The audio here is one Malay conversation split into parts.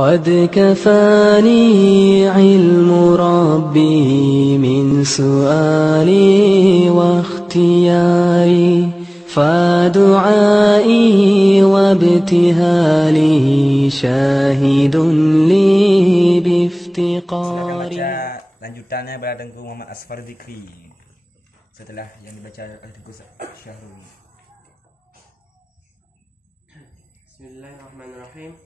قد كفاني علم ربي من سؤالي واختياري فدعائي وابتهالي شاهد لي بافتقاري. Silakan baca lanjutannya pada Tengku Muhammad Asfar Zikri setelah yang dibaca oleh Tengku Syahrul. Bismillahirrahmanirrahim.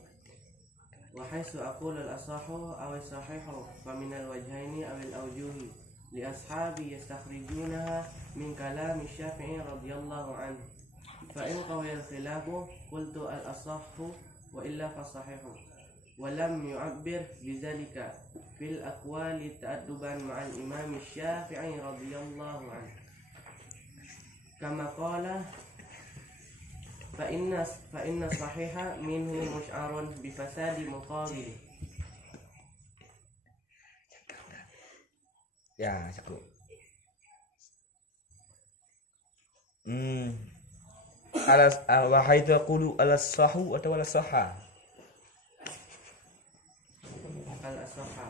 وحيث أقول الأصح أو الصحيح فمن الوجهين أو الأوجه لأصحابي يستخرجونها من كلام الشافعي رضي الله عنه فإن قوي الخلاف قلت الأصح وإلا فالصحيح ولم يعبر بذلك في الأقوال تأدبا مع الإمام الشافعي رضي الله عنه كما قال فإن الصحيح منه مشعر بفساد مقابله. Ya, cukup. Wahai tu aku alas sahu atau alas saha? Al-Ashaha.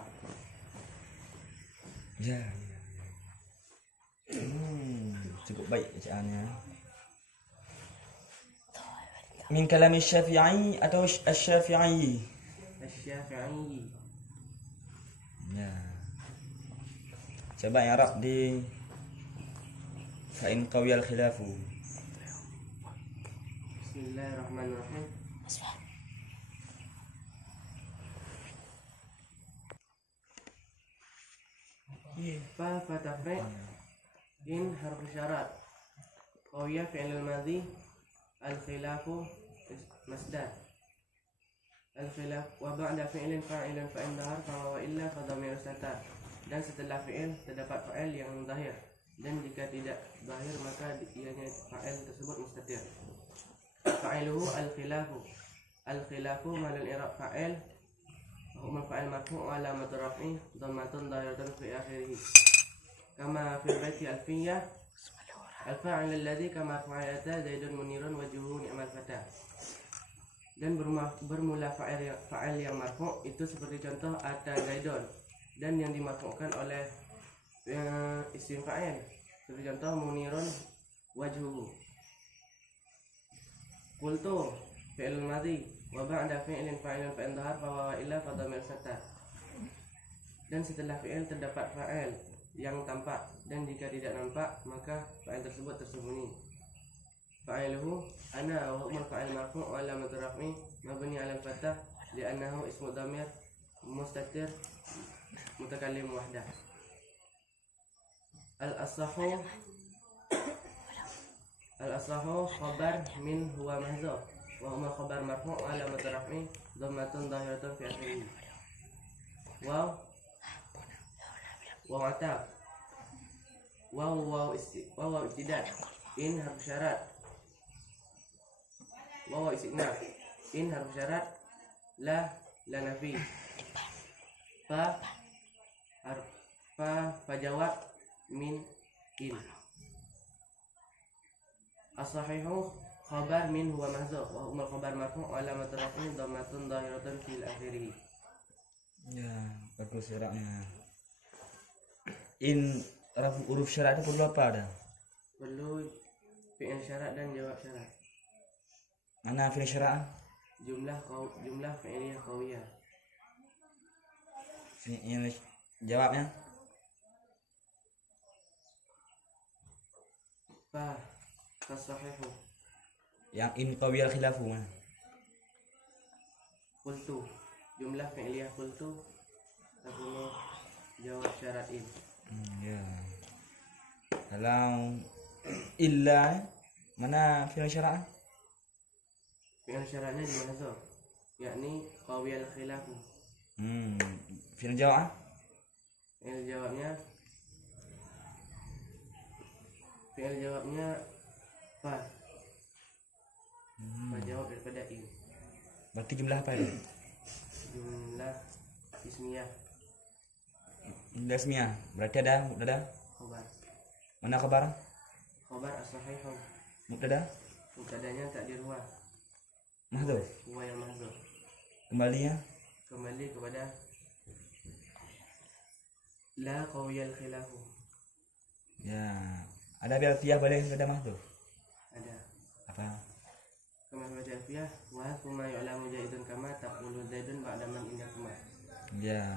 Ya. Cukup baik bacaannya. Min kalam Syafi'i atau Asy-Syafi'i? Asy-Syafi'i. Ya. Coba yang Arab di fa'in qawiyal khilafu. Bismillahirrahmanirrahim. Fa fatafri in harf syarat qawiya fi'il al-madhi al-khilafu masdar al-khilaf wa ba'da fi'lin fa'ilan fa in dhahar fa wa illa fa dhamir satar. Dan setelah fi'il terdapat fa'il yang zahir dan jika tidak zahir maka ianya fa'il tersebut mustatir. Fa'iluhu al-khilafu malal i'rab fa'il hukum fa'il marfu' wa alamat raf'i dhammatun dhahiratan fi akhirih kama fil baiti alfiyah al-fa'il alladhi kama fa'ilata zaidun munirun wajhuhu ni'mal fata. Dan bermula fa'il yang marfu' itu seperti contoh ata zaidun, dan yang dimarfu'kan oleh isim fa'il seperti contoh munirun wajhuhu. Qultu fi'il madhi wa ba'da fi'lin fa'ilun fa in dhahar fa wa illa fa dhamir satar. Dan setelah fi'il terdapat fa'il yang tampak dan jika tidak nampak maka fa'il tersebut tersembunyi. Fa'iluhu ana wa hukmul fa'il marfu' wa alamat raf'i mabni 'ala al-fathah li'annahu ismu dhamir mustatir mutakallim wahdah. Al-asahu khabar min huwa mahdzuf wa huma khabar marfu' wa alamat raf'i dhammatun dhahiratun fi akhirih. Waw ataf waw ibtida' in harf syarat waw istinaf in harf syarat la nafi fa jawab min in. As-sahihu khabar min huwa mahdzuf wa huma khabar marfu' wa alamat raf'i dhammatun dhahiratun fil akhirih. Ya, bagus syaratnya. In huruf syarat itu perlu apa ada? Perlu fi'il syarat dan jawab syarat. Mana fi'il syarat? Jumlah fi'iliyah qawiyah. Fi'il jawabnya? Fa sahihu. Yang in qawiyal khilafu mana? Qultu jumlah fi'iliyah qultu terpenuh jawab syarat in. Ya. Kalau illa mana fi'il syarat? Fi'il syaratnya dimahdzuf yakni qawiyal khilafu. Fi'il jawab? Fi'il jawabnya fa. Fa jawab daripada in. Berarti jumlah apa itu? Jumlah ismiyah. Ismiyah. Berarti ada mubtada? Khabar. Mana khabar? Khabar as-sahihu. Mubtada? Mubtadanya tak dirubah. Mahdzuf. Huwa yang mahdzuf. Kembalinya? kembali kepada la qawiyal khilafu. Ya. Ada bialfiah boleh sudah mah tuh? Ada. Apa? Kama baca alfiyah wa kuma yu'lamu jaidun kama taqulu zaidun ba'da man indakuma. Ya.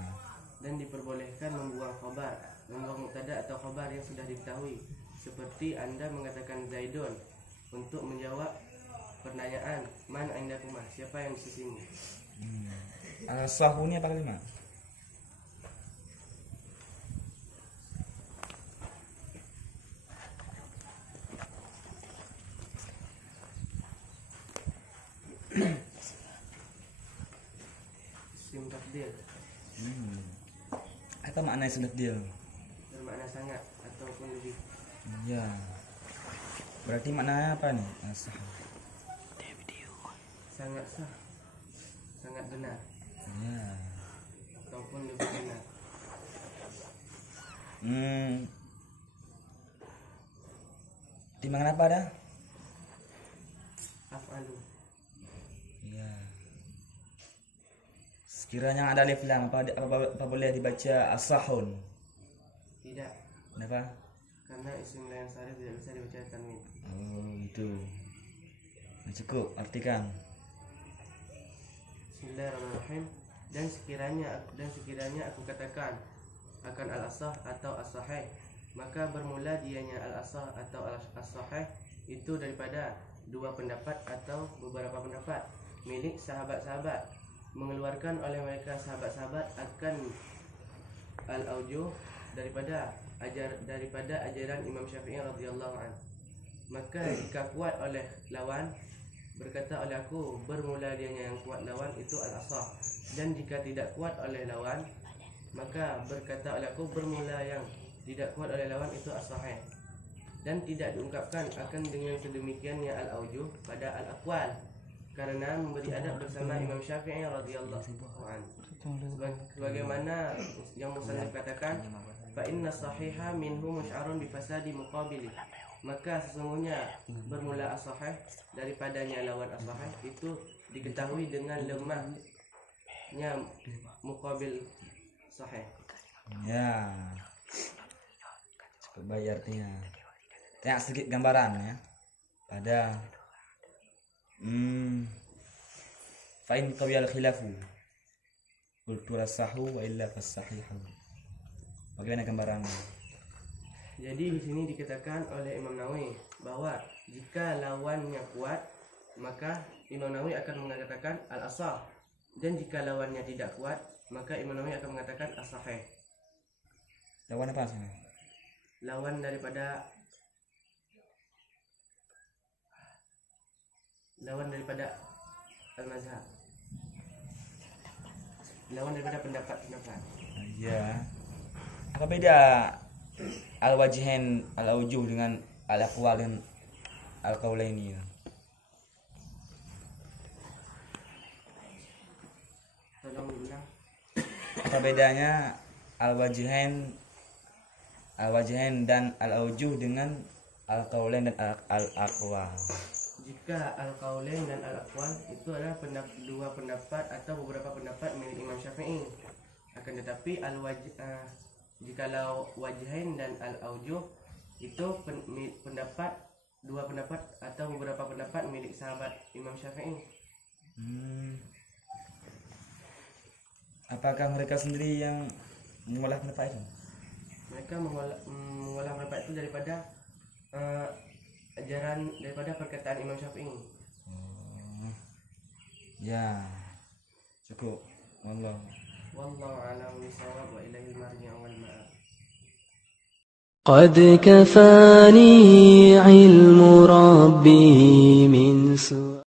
Dan diperbolehkan membuang khabar, membuang mubtada atau khabar yang sudah diketahui, seperti Anda mengatakan zaidun untuk menjawab pertanyaan man indakuma, siapa yang di sisimu. Al-sahu ini apa kalimat? Isim tafdil Apa makna isim tafdil? bermakna sangat ataupun lebih. Ya. Berarti maknanya apa nih? Sangat sah, sangat benar Ya. ataupun lebih benar. Timbangan apa dah? Af'alu. Ya. Sekiranya ada alif lam apa boleh dibaca as-sahun? Tidak, Kenapa? karena isim lain sarif tidak bisa dibaca tanwin. Oh, itu. Nah, cukup, artikan. Bismillahirrahmanirrahim. Dan sekiranya aku katakan akan al-asah atau as-sahih, maka bermula dianya al-asah atau as-sahih itu daripada dua pendapat atau beberapa pendapat milik sahabat-sahabat, mengeluarkan oleh mereka sahabat-sahabat akan al-aujuh daripada ajaran Imam Syafi'i radhiyallahu an. Maka jika kuat oleh lawan, berkata oleh aku, bermula dianya yang kuat lawan itu al-asah. Dan jika tidak kuat oleh lawan, maka berkata oleh aku, bermula yang tidak kuat oleh lawan itu as-sahih. Dan tidak diungkapkan akan dengan sedemikiannya al-aujuh pada al-aqwal, karena memberi adab bersama Imam Syafi'i radhiyallahu an. Sebagaimana yang musannif katakan, fa inna sahiha minhu musy'arun bi fasadi muqabili. Maka sesungguhnya bermula as-sahih daripadanya lawan as-sahih itu diketahui dengan lemahnya muqabil sahih. Ya. Cukup baik artinya. Tengok sedikit gambaran ya. Pada fa in qawiyal khilafu qultu as-sahu wa illa fas-sahihu. Bagaimana gambarannya? Jadi di sini dikatakan oleh Imam Nawawi bahwa jika lawannya kuat, maka Imam Nawawi akan mengatakan al-asah, dan jika lawannya tidak kuat, maka Imam Nawawi akan mengatakan as-sahih. Lawan apa sini? Lawan daripada al-mazhab. Lawan daripada pendapat-pendapat. Ya. Apa beda al-wajhain al-aujuh dengan al-aqwal dan al-qaulaini? Tolong diulang. Apa bedanya al-wajhain dan al-aujuh dengan al-qaulain dan al-aqwal? Jika al-qaulain dan al-aqwal itu adalah dua pendapat atau beberapa pendapat milik Imam Syafi'i. Akan tetapi jikalau wajhain dan al-aujuh itu dua pendapat atau beberapa pendapat milik sahabat Imam Syafi'i. Apakah mereka sendiri yang mengolah pendapat itu? Mereka mengolah pendapat itu daripada ajaran, daripada perkataan Imam Syafi'i. Ya, cukup. Wallahu a'lam bishawab wa ilaihi al-marji' wal ma'ab. قد كفاني علم ربي